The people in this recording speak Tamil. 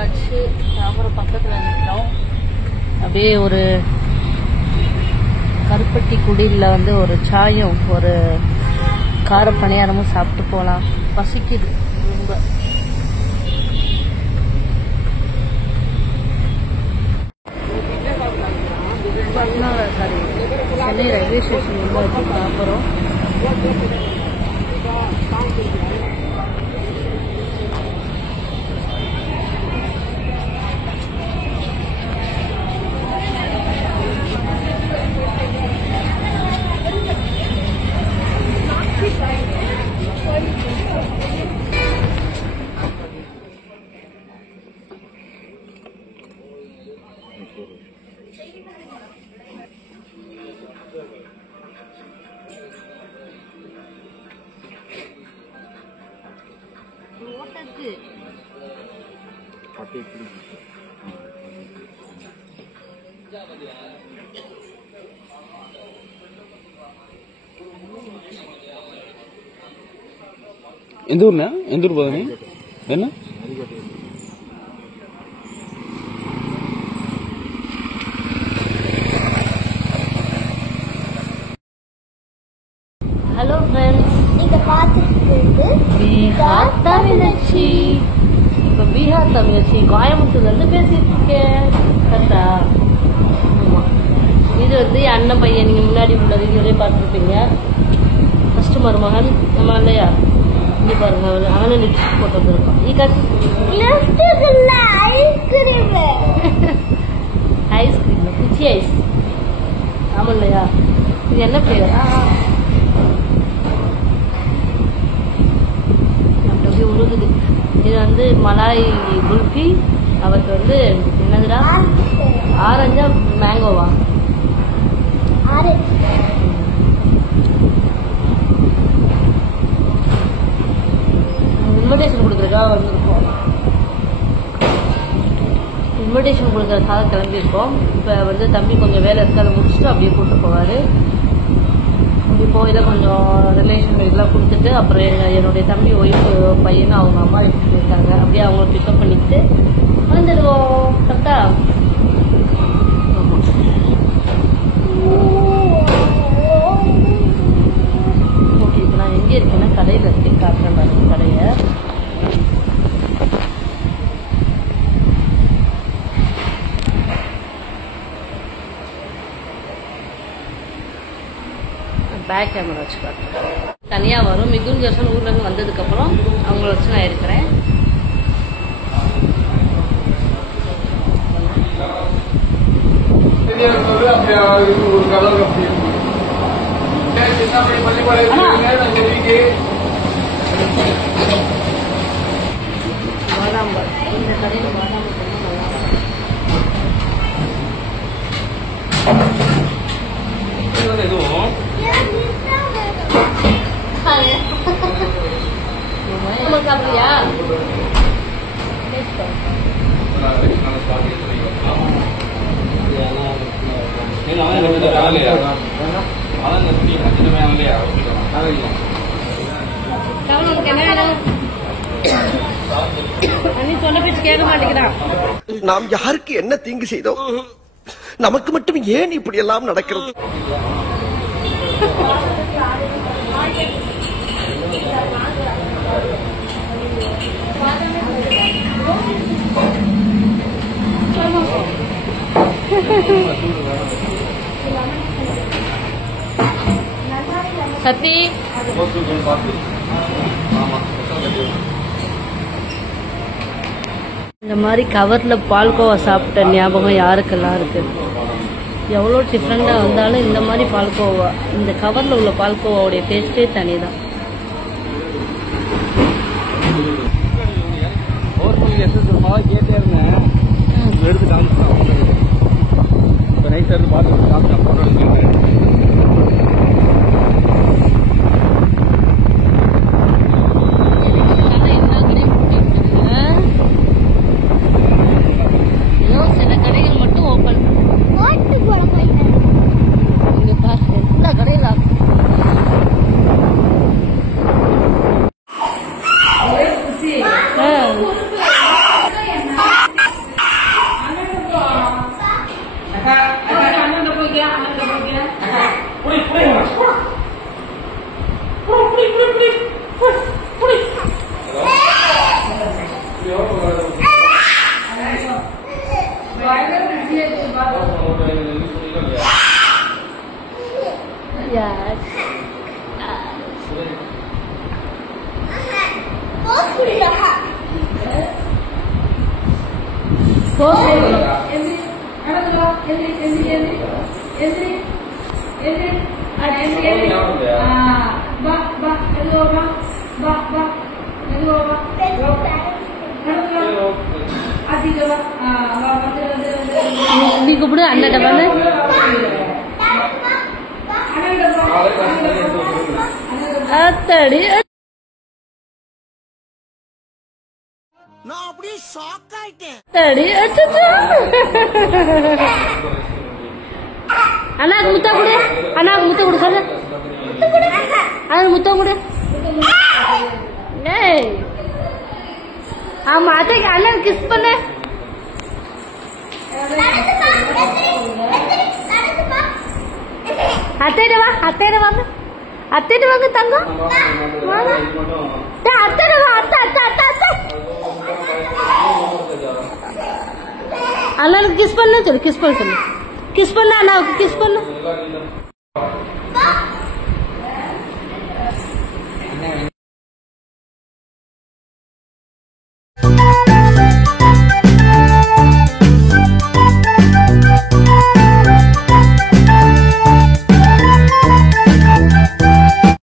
வந்தாச்சு. தாம்பரம் பக்கத்தில் நிற்கிறோம். அப்படியே ஒரு கருப்பட்டி குடியில் வந்து ஒரு சாயும் ஒரு கார பணியாரமும் சாப்பிட்டு போகலாம். பசிக்குது ரொம்ப. சென்னை ரயில்வே ஸ்டேஷன் உள்ள வச்சு சாப்பிட்றோம். எந்த ஊர்னா? எந்த ஊர் போதுங்க? என்ன ஹலோ ஃப்ரெண்ட்ஸ், இத பார்த்துட்டு பீகார் தமிழச்சி. இப்போ பீகார் தமிழச்சி கோயம்புத்தூர்லேருந்து பேசிட்டு இருக்கேன். கரெக்டா? ஆமாம். இது வந்து என் அண்ணன் பையன். நீங்கள் முன்னாடி உள்ள வீடியோலே பார்த்துருப்பீங்க. ஃபர்ஸ்ட் மருமகன் நம்ம இல்லையா? இங்கே பாருங்க, அவனை லிப்ஸ்டிக் போட்டு வந்துருக்கோம். ஐஸ்கிரீம் குச்சி ஐஸ். ஆமாம் இல்லையா? இது என்ன பேர்? அப்படி உருகுது. இது வந்து மலாய் குல்ஃபி. அவருக்கு வந்து என்னதுடா? ஆரஞ்சா மேங்கோவா? இன்விடேஷன் கொடுக்குறதுக்காக வந்திருக்கோம். இன்விடேஷன் கொடுக்கறதுக்காக கிளம்பியிருக்கோம். இப்போ வந்து தம்பி கொஞ்சம் வேலை இருக்கு, அதை முடிச்சுட்டு அப்படியே கூப்பிட்டு போவார். அப்படி போயில கொஞ்சம் ரிலேஷன் இதெல்லாம் கொடுத்துட்டு அப்புறம் என்னுடைய தம்பி ஒய்ஃபு பையனும் அவங்க அம்மா வீட்டுக்கு போயிருக்காங்க. அப்படியே அவங்கள பிக்கப் பண்ணிட்டு வந்துடுவோம். கரெக்டா? ஓகே, இப்போ நான் எங்கே இருக்கேன்னா கடையில் இருக்கேன். காட்டுறேன் பாருங்க கடையை. பேக் கேமரா வச்சு காட்டுறேன். தனியாக வரும். மிகுன் ஜர்சன் ஊர்லேருந்து வந்ததுக்கப்புறம் அவங்கள வச்சு நான் இருக்கிறேன். வாடாம்பர், இந்த கடையில் வாடாம்பர் சாப்பிடுறியா? சொன்ன பேச்சு கேட்க மாட்டேங்கிறான். நாம் யாருக்கு என்ன தீங்கு செய்தோம்? நமக்கு மட்டும் ஏன் இப்படி எல்லாம் நடக்கிறது? சத்தி, இந்த மாதிரி கவரில் பால்கோவா சாப்பிட்ட ஞாபகம் யாருக்கெல்லாம் இருக்கு? எவ்வளோ டிஃப்ரெண்டாக வந்தாலும் இந்த மாதிரி பால்கோவா, இந்த கவரில் உள்ள பால்கோவாவுடைய டேஸ்டே தனி தான். கேட்டே இருந்தேன், எடுத்து காமிச்சு இப்போ நைட் இருந்து பார்த்து காமிச்சா போட்டோ எடுத்துருக்கேன். சில கடைகள் மட்டும் ஓப்பன். இங்க பாரு, எல்லா கடையில போஸ் நீ கூப்பிடு அண்ணன் வந்து அத்தடி நான் அப்படியே ஷாக் ஆயிட்டேன். அத்தடி அண்ணாக்கு முத்தம் கொடு அண்ணாக்கு முத்தம் கொடு சொல்லு அண்ணாக்கு முத்தம் கொடு ஏய் ஆமா அத்தைக்கு அண்ணன் கிஸ் பண்ணு அத்தையிட வா அத்தையிட வாங்க அத்தையிட வாங்க தங்கம் வாங்க அத்தையிட வா அத்தை அத்தை அத்தை அத்தை அண்ணனுக்கு கிஸ் பண்ணு சொல்லு கிஸ் பண்ண சொல்லு கிஸ் பண்ண அண்ணாவுக்கு கிஸ் பண்ணு